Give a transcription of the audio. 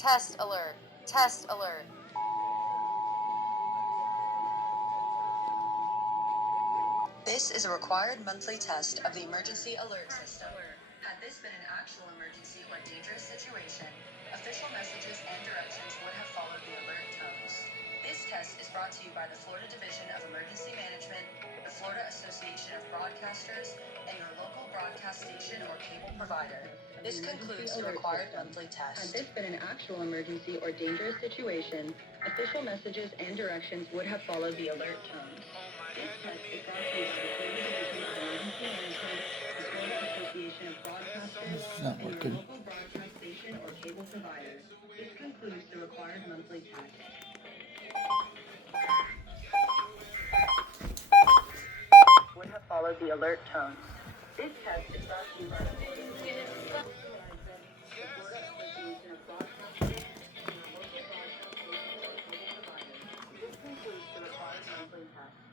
Test alert. Test alert. This is a required monthly test of the emergency alert system. Had this been an actual emergency or dangerous situation, official messages and directions would have followed the alert tones. This test is brought to you by the Florida Division of Emergency Management, the Florida Association of Broadcasters, and your local broadcast station or cable provider. This concludes the required monthly test. Had this been an actual emergency or dangerous situation, official messages and directions would have followed the alert tones. This test is brought to you by the Florida Division of Emergency Management, the Florida Association of Broadcasters, Not and your working. local broadcast station or cable provider. This concludes the required monthly test. Would have followed the alert tones. This test is brought to you by the Florida Division of Emergency Management, the Florida Association of Broadcasters, and your local broadcast station or cable provider. This concludes the required monthly test.